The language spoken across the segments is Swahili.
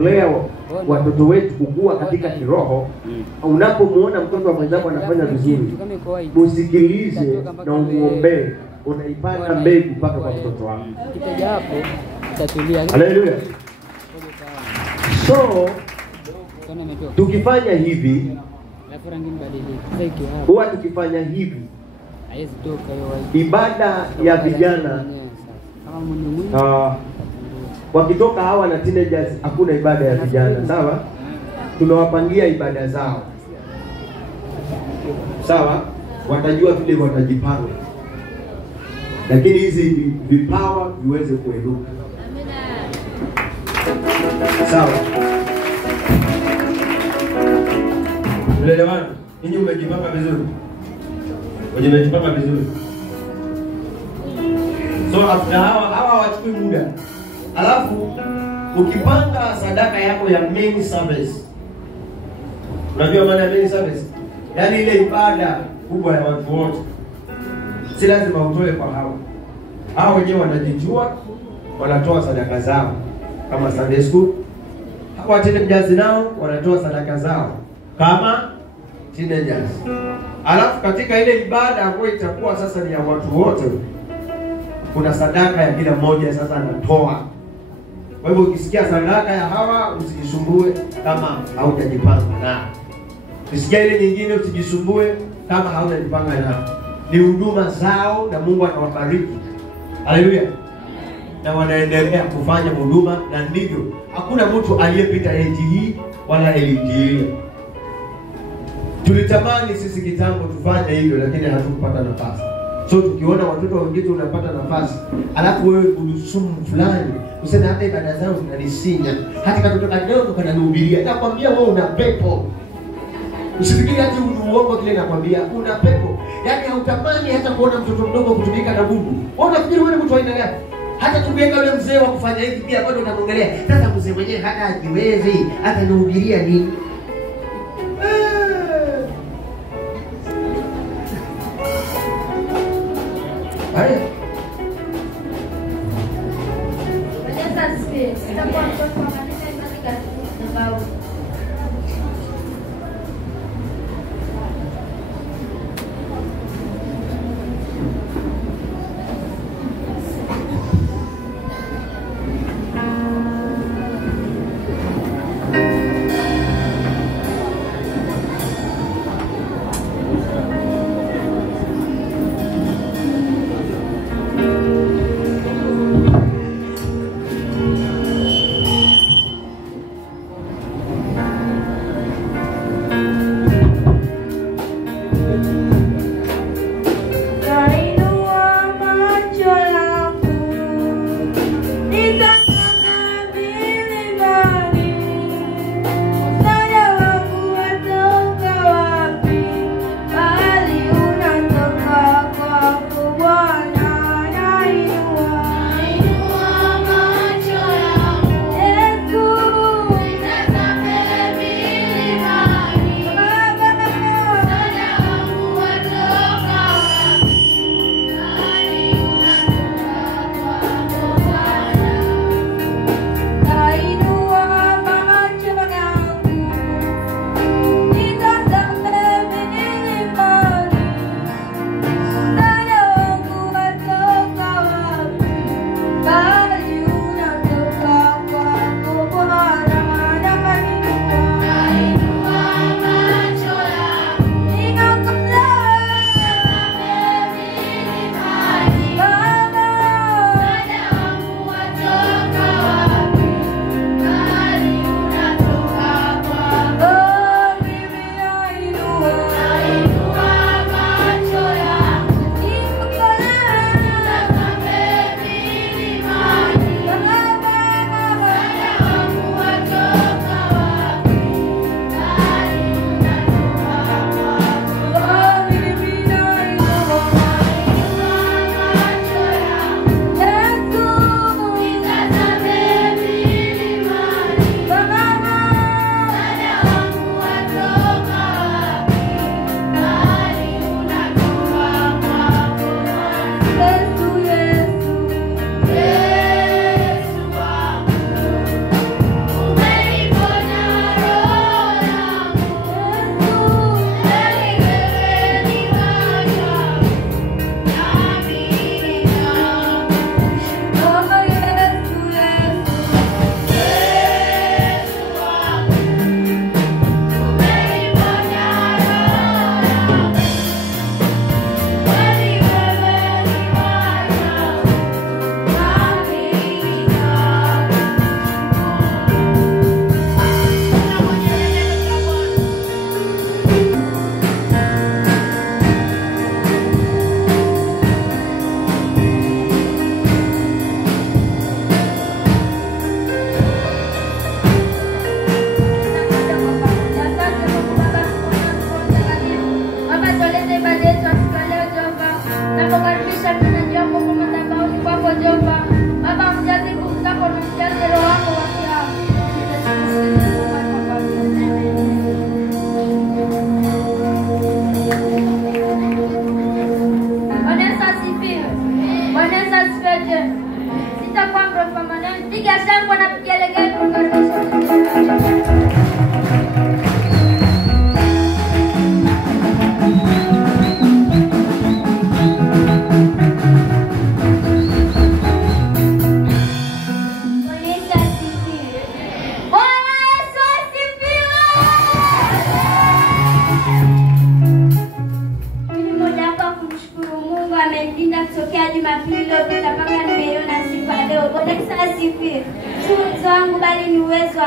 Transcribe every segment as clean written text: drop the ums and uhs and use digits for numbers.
leo watoto wetu kukua katika kiroho. Unapomuona mtoto wa mwenzako anafanya vizuri, musikilize na umuombee, unaipanda mbegu mpaka kwa mtoto wako. Kitaja hapo utatulia. Haleluya. So tukifanya hivi, huwa tukifanya hivi, ibada ya vijana wakitoka hawa na teenagers, hakuna ibada ya vijana, sawa? Tumewapangia ibada zao, sawa? Watajua vile watajipanga, lakini hizi vipawa viweze kuenuka, sawa? Unaelewana? Ninyi umejipanga vizuri, umejipanga vizuri. So after hawa wachukui muda. Alafu ukipanga sadaka yako ya main service, unajua maana ya main service? Yaani ile ibada kubwa ya watu wote, si lazima utoe kwa hao wenyewe wanajijua, wanatoa sadaka zao. Kama Sunday school, hawa teenagers nao wanatoa sadaka zao kama teenagers. Alafu katika ile ibada ambayo itakuwa sasa ni ya watu wote, kuna sadaka ya kila mmoja sasa anatoa. Kwa hivyo ukisikia sadaka ya hawa, usijisumbue kama haujajipanga na. Ukisikia ile nyingine, usijisumbue kama haujajipanga na. Ni huduma zao na Mungu anawabariki. Haleluya. Na wanaendelea kufanya huduma, na ndivyo hakuna mtu aliyepita age hii wala age hii. Tulitamani sisi kitambo tufanye hivyo, lakini hatukupata nafasi. So tukiona watoto wengine unapata nafasi, alafu wewe kudusumu fulani, useme hata ibada zao zinanisinya, hata katoto kadogo kananihubiria, nakwambia wewe una pepo. Usifikiri ati uongo kile nakwambia, una pepo. Yaani hautamani hata kuona mtoto mdogo kutumika na Mungu. Wewe unafikiri wewe ni mtu aina gani? Hata tukiweka yule mzee wa kufanya hivi pia bado unamwangalia. Sasa mzee mwenyewe hata hajiwezi, hata nihubiria nini? Haya. Sasa sisi tutakuwa mtoto wa kanisa katika sababu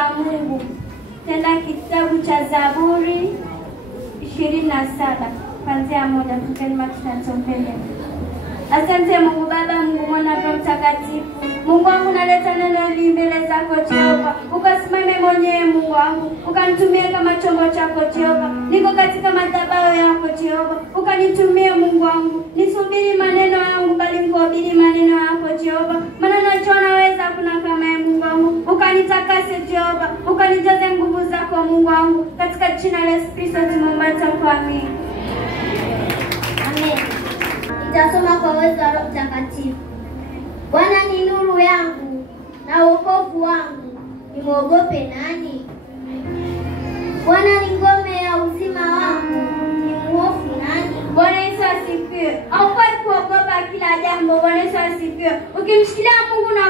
la Mungu. Tenda kitabu cha Zaburi 27 kuanzia 1 tukeni tunachombele. Asante Mungu Baba, Mungu Mwana, Roho Mtakatifu. Mungu wangu, naleta neno hili mbele zako Jehova. Ukasimame mwenyewe Mungu wangu. Ukanitumie kama chombo chako Jehova. Niko katika madhabahu yako Jehova. Ukanitumie Mungu wangu. Nisubiri maneno yangu bali nikuhubiri maneno yako Jehova. Maana najua naweza kuna kama Mungu wangu. Ukanitakase Jehova. Ukanijaze nguvu zako Mungu wangu. Katika jina la Yesu Kristo tumeomba kwa amini. Amen. Nitasoma kwa uwezo wa Roho Mtakatifu. Bwana ni nuru yangu na wokovu wangu, nimwogope nani? Bwana ni ngome ya uzima wangu, nimhofu nani? Bwana Yesu asifiwe. Haufai kuogopa kila jambo. Bwana Yesu asifiwe. Ukimshikilia Mungu na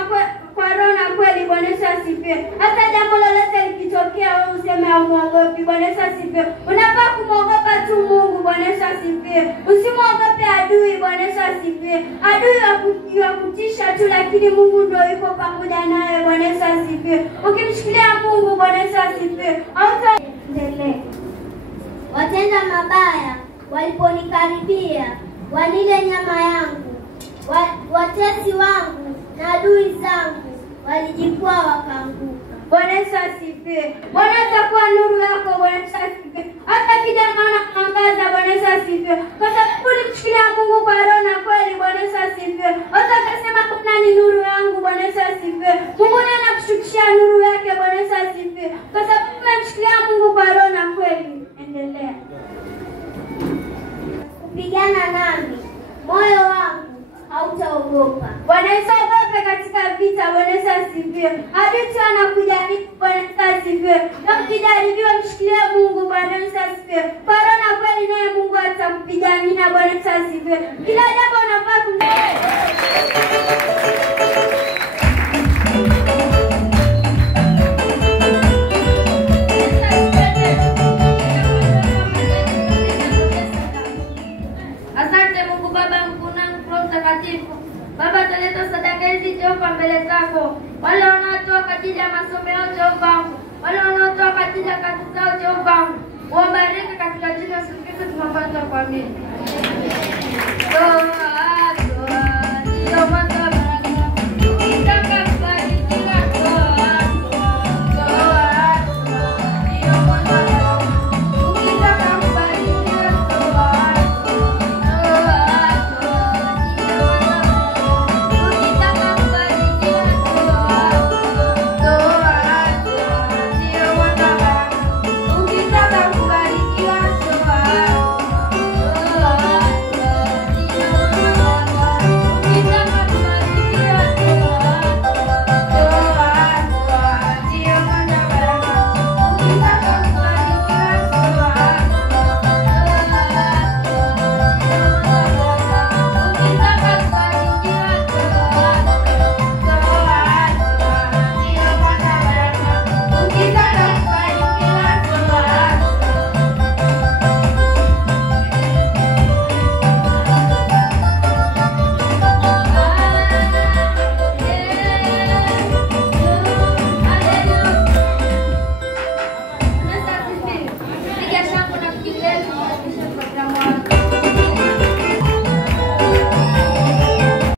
kwa roho na kweli, Bwana Yesu asifiwe. Hata jambo lolote likitokea wewe useme hauogopi. Bwana Yesu asifiwe. Unafaa kumwogopa tu Mungu. Bwana Yesu asifiwe. Usimwogope adui. Bwana Yesu asifiwe. Adui wa kutisha tu, lakini Mungu ndio yuko pamoja naye. Bwana Yesu asifiwe. Ukimshikilia Mungu, Bwana Yesu asifiwe, hautaendelea. Watenda mabaya waliponikaribia, wanile nyama yangu, watesi wangu na adui zangu walijikwaa wakaanguka. Bwana Yesu asifiwe. Bwana atakuwa nuru yako. Bwana Yesu asifiwe. Hata kijana anaangaza. Bwana Yesu asifiwe. Kwa sababu ulimshikilia Mungu kwa roho na kweli. Bwana Yesu asifiwe. Hata akasema kuna ni nuru yangu. Bwana Yesu asifiwe. Mungu ndiye anakushukishia nuru yake. Bwana Yesu asifiwe. Kwa sababu umemshikilia Mungu kwa roho na kweli. Endelea. Kupigana nami, moyo wangu hautaogopa. Bwana Yesu aogope katika vita. Bwana Yesu asifiwe. Adui anakujaribu. Bwana Yesu asifiwe. Na ukijaribiwa mshikilie Mungu. Bwana Yesu asifiwe. Kwa roho na kweli naye Mungu atakupigania. Bwana Yesu asifiwe. Kila jambo unafaa Asante Mungu Baba, Mungu na Roho Mtakatifu. Baba, tuleta sadaka hizi Jehova mbele zako. Wale wanaotoa kwa ajili ya masomo yao Jehova, wale wanaotoa kwa ajili ya kazi zao Jehova, wabariki katika jina la Yesu Kristo tunaomba kwa amini.